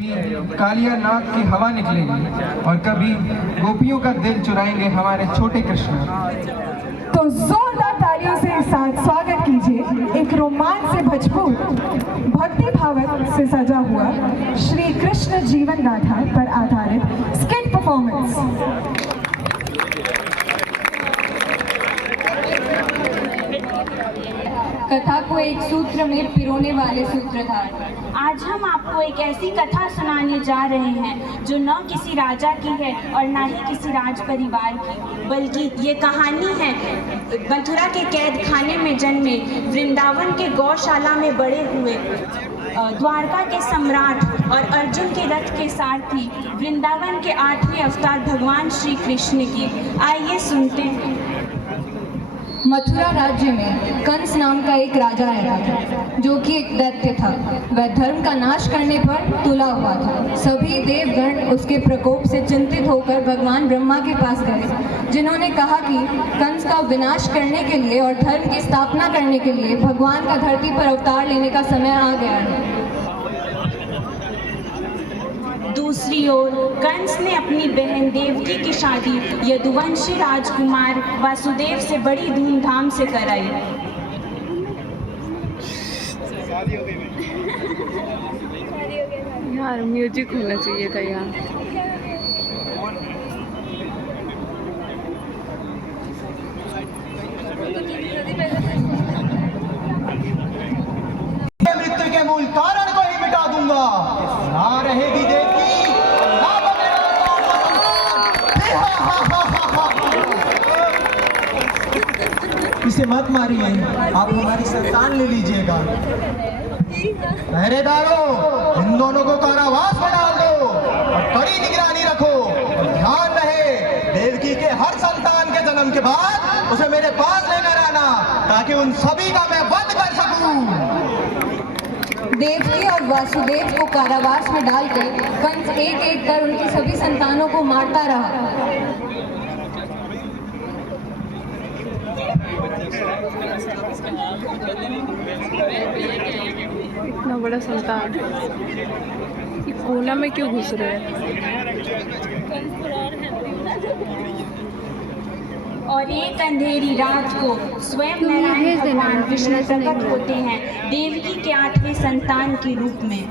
कालिया नाग की हवा निकलेगी और कभी गोपियों का दिल चुराएंगे हमारे छोटे कृष्ण। तो जोरदार तालियों से स्वागत कीजिए एक रोमांच से भरपूर भक्ति भावक से सजा हुआ श्री कृष्ण जीवन गाथा पर आधारित स्किट परफॉर्मेंस। कथा को एक सूत्र में पिरोने वाले सूत्रधार। आज हम आपको एक ऐसी कथा सुनाने जा रहे हैं जो न किसी राजा की है और न ही किसी राज परिवार की, बल्कि ये कहानी है मथुरा के कैद खाने में जन्मे, वृंदावन के गौशाला में बड़े हुए, द्वारका के सम्राट और अर्जुन के रथ के सारथी, वृंदावन के 8वें अवतार भगवान श्री कृष्ण की। आइए सुनते हैं। मथुरा राज्य में कंस नाम का एक राजा रहता था, जो कि एक दैत्य था। वह धर्म का नाश करने पर तुला हुआ था। सभी देवगण उसके प्रकोप से चिंतित होकर भगवान ब्रह्मा के पास गए, जिन्होंने कहा कि कंस का विनाश करने के लिए और धर्म की स्थापना करने के लिए भगवान का धरती पर अवतार लेने का समय आ गया है। दूसरी ओर कंस ने अपनी बहन देवकी की शादी यदुवंशी राजकुमार वासुदेव से बड़ी धूमधाम से कराई। यार म्यूजिक होना चाहिए था यार। मृत्यु के मूल कारण को ही मिटा दूंगा। ना रहेगी देवकी, ना बनेगा इसे मत मारिए, आप हमारी संतान ले लीजिएगा। पहरेदारों, इन दोनों को कारावास में डाल दो और कड़ी निगरानी रखो। ध्यान रहे, देवकी के हर संतान के जन्म के बाद उसे मेरे पास लेकर आना, ताकि उन सभी का मैं वध कर सकूं। देवकी और वासुदेव को कारावास में डालकर कंस एक एक कर उनकी सभी संतानों को मारता रहा। इतना बड़ा संतान ये कोना में क्यों घुस रहे हैं? और एक अंधेरी रात को स्वयं नारायण भगवान विष्णु प्रकट होते हैं देवकी के 8वें संतान के रूप में।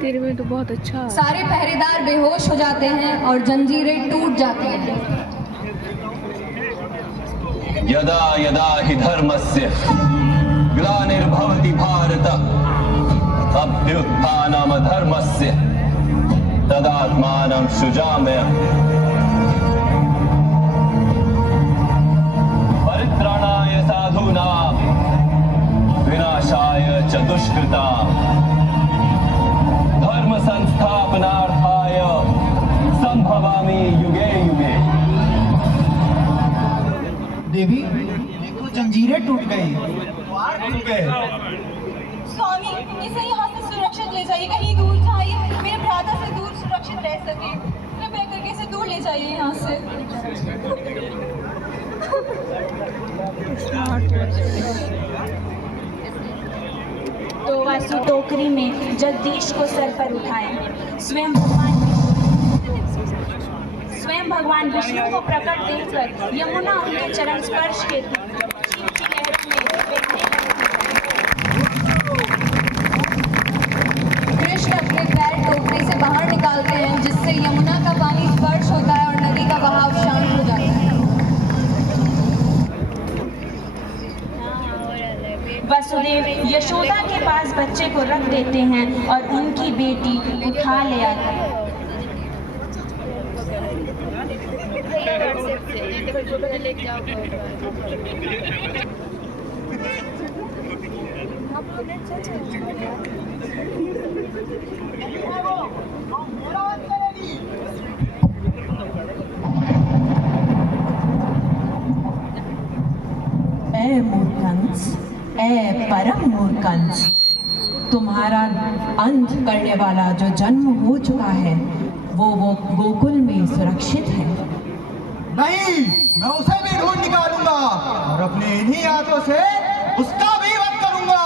तेरे में तो बहुत अच्छा है। सारे पहरेदार बेहोश हो जाते हैं और जंजीरें टूट जाती हैं। यदा यदा हि धर्मस्य ग्लानिर्भवति भारत अभ्युत्थानम् अधर्मस्य तदात्मानं सृजाम्यहम् परित्राणाय साधूनां विनाशाय च दुष्कृतां धर्म संस्थापनार्थाय संभवामि युगे युगे। देवी देखो, जंजीरें टूट गई, द्वार खुल गए। स्वामी, इसे यहाँ से सुरक्षित ले जाइए, कहीं दूर जाइए, मेरे भ्राता से दूर सुरक्षित रह सके। कृपया करके इसे दूर ले जाइए यहाँ से। तो वासु टोकरी में जगदीश को सर पर उठाए स्वयं भगवान विष्णु को प्रकट देखकर यमुना उनके चरण स्पर्श के कृष्ण अपने पैर टोकरी से बाहर निकालते हैं, जिससे यमुना का पानी स्पर्श होता है और नदी का बहाव शांत हो जाता है। वसुदेव यशोदा के पास बच्चे को रख देते हैं और उनकी बेटी उठा ले आते हैं। ऐ मूर्खंस, ऐ परम मूर्खंस, तुम्हारा अंत करने वाला जो जन्म हो चुका है वो गोकुल में सुरक्षित है। नहीं, मैं उसे भी ढूंढ निकालूंगा और अपने इन्हीं हाथों से उसका भी वध करूंगा।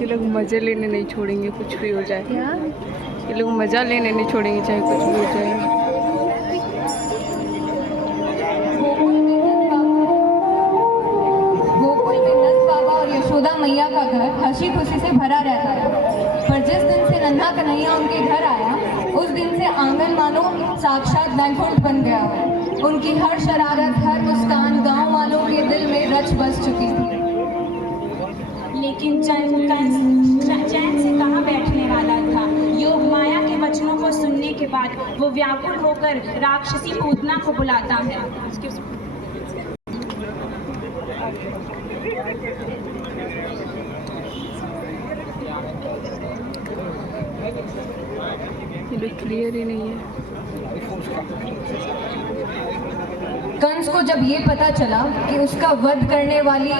ये लोग मज़े लेने नहीं छोड़ेंगे, कुछ भी हो जाए। ये लोग मज़ा लेने नहीं छोड़ेंगे, चाहे कुछ भी हो जाए। गोकुल में नंद बाबा और यशोदा मैया का घर हंसी खुशी से भरा रहता था। पर जिस दिन से नन्हा कन्हैया उनके घर आया, उस दिन से आंगन मानो साक्षात वैकुंठ बन गया। उनकी हर शरारत, हर मुस्कान गांव वालों के दिल में रच बस चुकी थी। लेकिन कंस चैन से कहाँ बैठने वाला था। योग माया के वचनों को सुनने के बाद वो व्याकुल होकर राक्षसी पूतना को बुलाता है। ये लोग क्लियर ही नहीं है। कंस को जब ये पता चला कि उसका वध करने वाली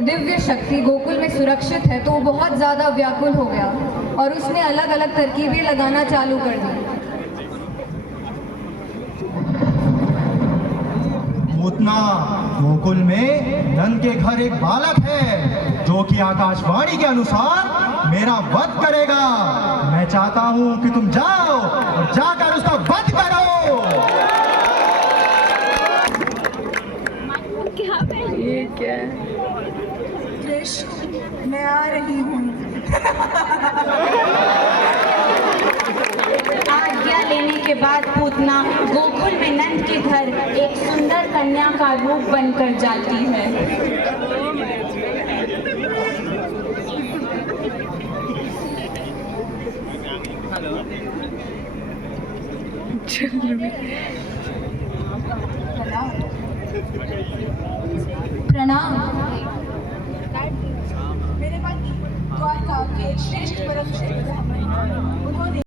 दिव्य शक्ति गोकुल में सुरक्षित है, तो वो बहुत ज़्यादा व्याकुल हो गया और उसने अलग अलग तरकीबें लगाना चालू कर दी। पूतना, गोकुल में नंद के घर एक बालक है जो कि आकाशवाणी के अनुसार मेरा वध करेगा। मैं चाहता हूं कि तुम जाओ और जाकर उसका वध करो। ये क्या है? कृष्ण, मैं आ रही हूँ। आज्ञा लेने के बाद पूतना गोकुल में नंद के घर एक सुंदर कन्या का रूप बनकर जाती है। प्रणाम। मेरे पति द्वारका के श्रेष्ठ परम उन्होंने